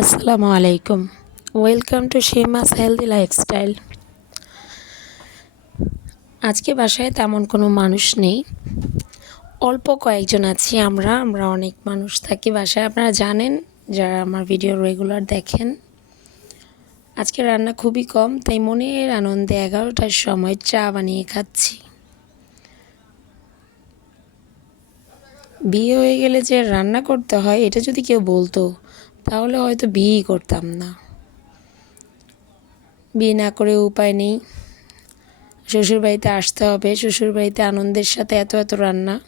আসসালামু আলাইকুম। Welcome to Shemas healthy lifestyle আজকে বাসায় তেমন কোনো মানুষ নেই। অল্প কয়েকজন আছি আমরা আমরা অনেক মানুষ থাকি বাসায়। আপনারা জানেন, যারা আমার ভিডিও রেগুলার দেখেন, আজকে রান্না খুবই কম, তাই মনের আনন্দে এগারোটার সময় চা বানিয়ে খাচ্ছি। বিয়ে হয়ে গেলে যে রান্না করতে হয়, এটা যদি কেউ বলতো তাহলে হয়তো বিয়েই করতাম না। বিয়ে না করে উপায় নেই। শ্বশুরবাড়িতে আসতে হবে। শ্বশুরবাড়িতে আনন্দের সাথে এত এত রান্না,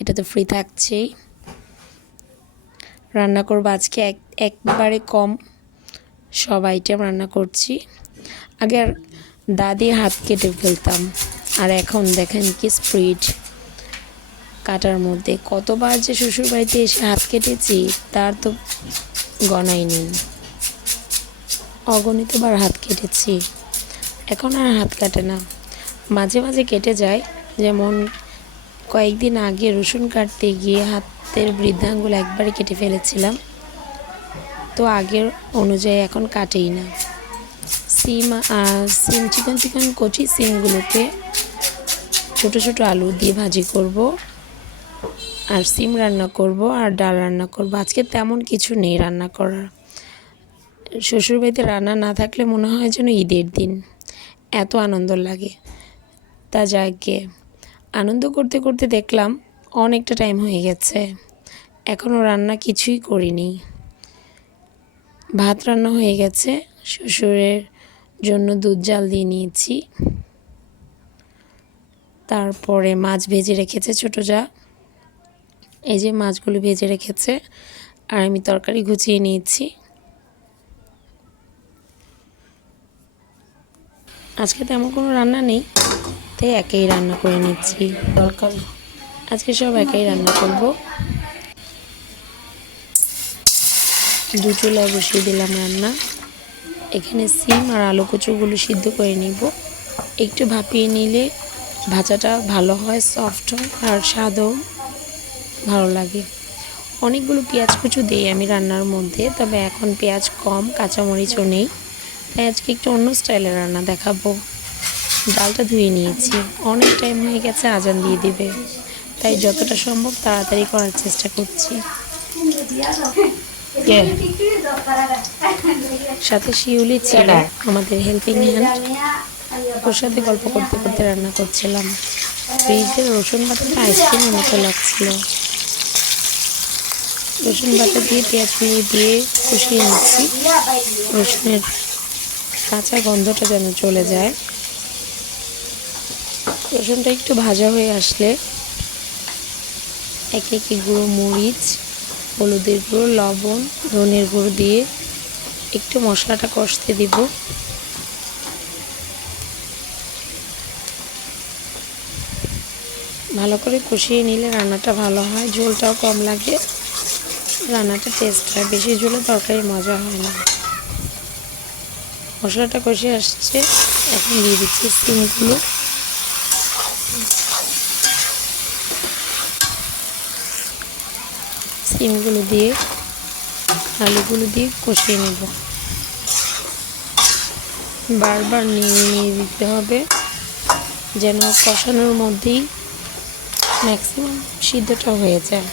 এটা তো ফ্রি থাকছেই। রান্না করব আজকে এক, একবারে কম। সব আইটেম রান্না করছি। আগে দাদির হাত কেটে ফেলতাম। আর এখন দেখেন কি স্প্রিড কাটার মধ্যে। কতবার যে শ্বশুরবাড়িতে এসে হাত কেটেছি, তার তো গণাই নেই। অগণিতবার হাত কেটেছি। এখন আর হাত কাটে না। মাঝে মাঝে কেটে যায়, যেমন কয়েকদিন আগে রসুন কাটতে গিয়ে হাতের বৃদ্ধাঙ্গুল একবারে কেটে ফেলেছিলাম। তো আগের অনুযায়ী এখন কাটেই না। সিম সিম, চিকন চিকন, কচি সিমগুলোকে ছোট ছোট আলু দিয়ে ভাজি করব। আর সিম রান্না করব আর ডাল রান্না করব। আজকে তেমন কিছু নেই রান্না করার। শ্বশুরবাড়িতে রান্না না থাকলে মনে হয় যেন ঈদের দিন। এত আনন্দ লাগে। তা যাকে আনন্দ করতে করতে দেখলাম অনেকটা টাইম হয়ে গেছে। এখনও রান্না কিছুই করিনি। ভাত রান্না হয়ে গেছে। শ্বশুরের জন্য দুধ জাল দিয়ে নিয়েছি। তারপরে মাছ ভেজে রেখেছে ছোটো যা। এই যে মাছগুলো ভেজে রেখেছে আর আমি তরকারি গুছিয়ে নিয়েছি। আজকে তেমন কোনো রান্না নেই তাই একেই রান্না করে নিচ্ছি। দরকার। আজকে সব একাই রান্না করব। দু চুলায় বসিয়ে দিলাম রান্না। এখানে সিম আর আলু কচুগুলো সিদ্ধ করে নিব। একটু ভাপিয়ে নিলে ভাজাটা ভালো হয় সফট হয় আর স্বাদও। ভালো লাগে। অনেকগুলো পেঁয়াজ কুচু দিই আমি রান্নার মধ্যে তবে এখন পেঁয়াজ কম কাঁচামরিচও নেই। তাই আজকে একটু অন্য স্টাইলের রান্না দেখাবো। ডালটা ধুয়ে নিয়েছি। অনেক টাইম হয়ে গেছে আজান দিয়ে দিবে। তাই যতটা সম্ভব তাড়াতাড়ি করার চেষ্টা করছি। সাথে শিউলি ছিল আমাদের হেল্পিং হ্যান্ড ওর সাথে গল্প করতে করতে রান্না করছিলাম। ফ্রিজের রসুন বাটাটা আইসক্রিমের মতো লাগছিল। রসুন বাটা দিয়ে পেঁয়াজ কুড়িয়ে দিয়ে কষিয়ে নিচ্ছি। রসুনের কাঁচা গন্ধটা যেন চলে যায়। রসুনটা একটু ভাজা হয়ে আসলে একে একে গুঁড়ো মরিচ, হলুদের গুঁড়ো, লবণ, ধনের গুঁড়ো দিয়ে একটু মশলাটা কষতে দিব। ভালো করে কষিয়ে নিলে রান্নাটা ভালো হয়, ঝোলটাও কম লাগে। রান্নাটা টেস্ট হয়। বেশি ঝোলে তরকারি মজা হয় না। মশলাটা কষে আসছে। এখন দিয়ে দিচ্ছি সিমগুলো সিমগুলো দিয়ে, আলুগুলো দিয়ে কষিয়ে নেব। বারবার নিয়ে নিয়ে দিতে হবে, যেন কষানোর মধ্যেই ম্যাক্সিমাম সিদ্ধটা হয়ে যায়।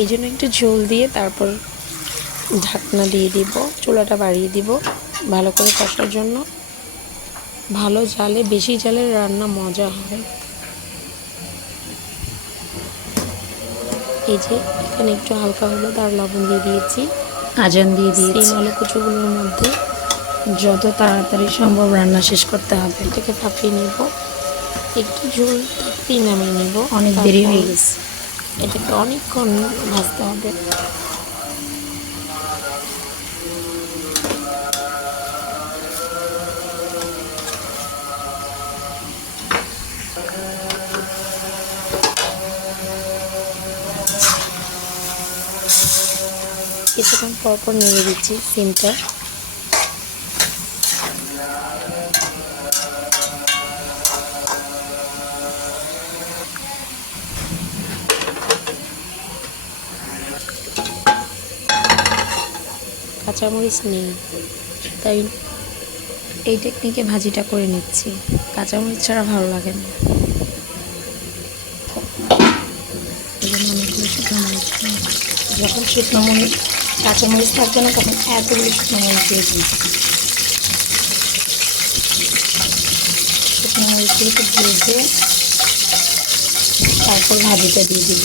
এই জন্য একটু ঝোল দিয়ে তারপর ঢাকনা দিয়ে দিব চুলাটা বাড়িয়ে দিব ভালো করে কষার জন্য। ভালো জালে বেশি জালে রান্না মজা হয় এই যে এখানে একটু হালকা হলুদ আর লবণ দিয়ে দিয়েছি। আজান দিয়ে দিয়েছি। আলু কুচুগুলোর মধ্যে যত তাড়াতাড়ি সম্ভব রান্না শেষ করতে হবে। এটাকে ফাঁপিয়ে নিব। একটু ঝোল থাকতেই নামিয়ে নিব। অনেক দেরি হয়ে গেছে। এটাকে অনেকক্ষণ ভাজতে হবে। কিছুক্ষণ পর পর নেড়ে দিচ্ছি সিমটা। কাঁচামরিচ নেই। তাই এই টেকনিকে ভাজিটা করে নিচ্ছি। কাঁচামরিচ ছাড়া ভালো লাগে না। যখন শুকনো মরিচ, কাঁচামরিচ থাকবে না, তখন এতগুলো শুকনো মরিচ দিয়ে দিই শুকনো মরিচগুলো একটু ভেজে তারপর ভাজিটা দিয়ে দিব।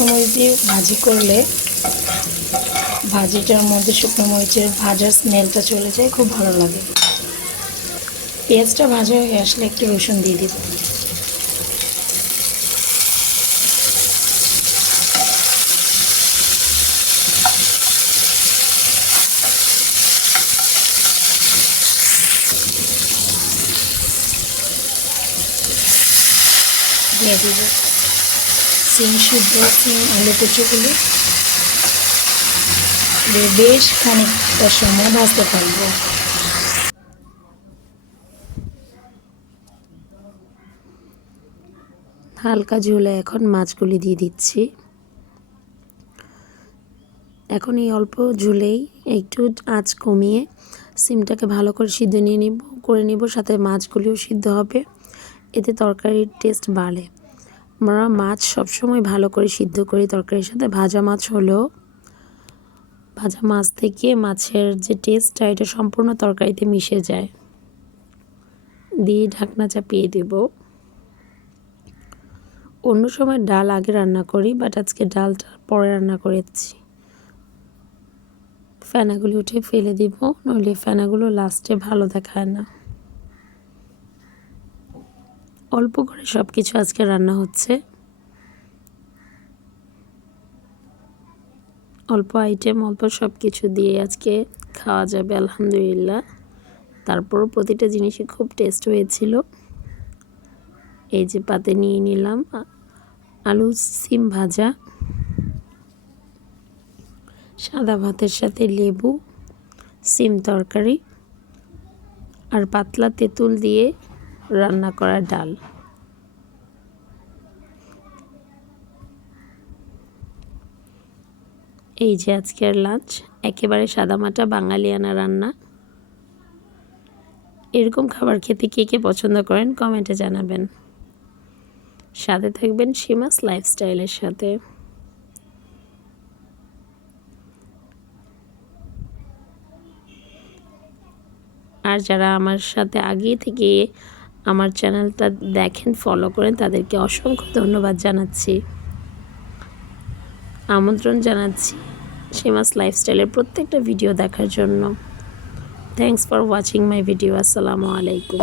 মরিচ দিয়ে ভাজি করলে ভাজিটার মধ্যে শুকনো মরিচের ভাজার স্মেলটা চলে যায়, খুব ভালো লাগে। পেঁয়াজটা ভাজা হয়ে আসলে একটু রসুন দিয়ে দিব। দিয়ে দিব। সিম সিদ্ধ সিম আলু কুচুগুলো। বেশ খানিকটা সময় ভাজতে পারব হালকা ঝোলে এখন মাছগুলি দিয়ে দিচ্ছি। এখন এই অল্প ঝোলেই একটু আঁচ কমিয়ে সিমটাকে ভালো করে সিদ্ধ নিয়ে নিব, করে নিব, সাথে মাছগুলিও সিদ্ধ হবে। এতে তরকারির টেস্ট বাড়ে। আমরা মাছ সবসময় ভালো করে সিদ্ধ করি তরকারির সাথে। ভাজা মাছ হলেও ভাজা মাছ থেকে মাছের যে টেস্টটা এটা সম্পূর্ণ তরকারিতে মিশে যায়। দিয়ে ঢাকনা চাপিয়ে দেবো। অন্য সময় ডাল আগে রান্না করি বাট আজকে ডালটা পরে রান্না করেছি। ফেনাগুলি উঠে ফেলে দিব, নইলে ফেনাগুলো লাস্টে ভালো দেখায় না। অল্প করে সব কিছু আজকে রান্না হচ্ছে। অল্প আইটেম অল্প সব কিছু দিয়ে আজকে খাওয়া যাবে, আলহামদুলিল্লাহ। তারপরও প্রতিটা জিনিসই খুব টেস্ট হয়েছিল। এই যে পাতে নিয়ে নিলাম, আলু সিম ভাজা, সাদা ভাতের সাথে লেবু, সিম তরকারি, আর পাতলা তেঁতুল দিয়ে রান্না করা ডাল। এই যে আজকের লাঞ্চ একেবারে সাদামাটা বাঙালিয়ানা রান্না। এরকম খাবার খেতে কে কে পছন্দ করেন কমেন্টে জানাবেন। সাথে থাকবেন সীমাস লাইফস্টাইলের সাথে। আর যারা আমার সাথে আগে থেকে আমার চ্যানেলটা দেখেন ফলো করেন। তাদেরকে অসংখ্য ধন্যবাদ জানাচ্ছি। আমন্ত্রণ জানাচ্ছি সীমাস লাইফস্টাইলের প্রত্যেকটা ভিডিও দেখার জন্য। Thanks for watching my video আসসালামু আলাইকুম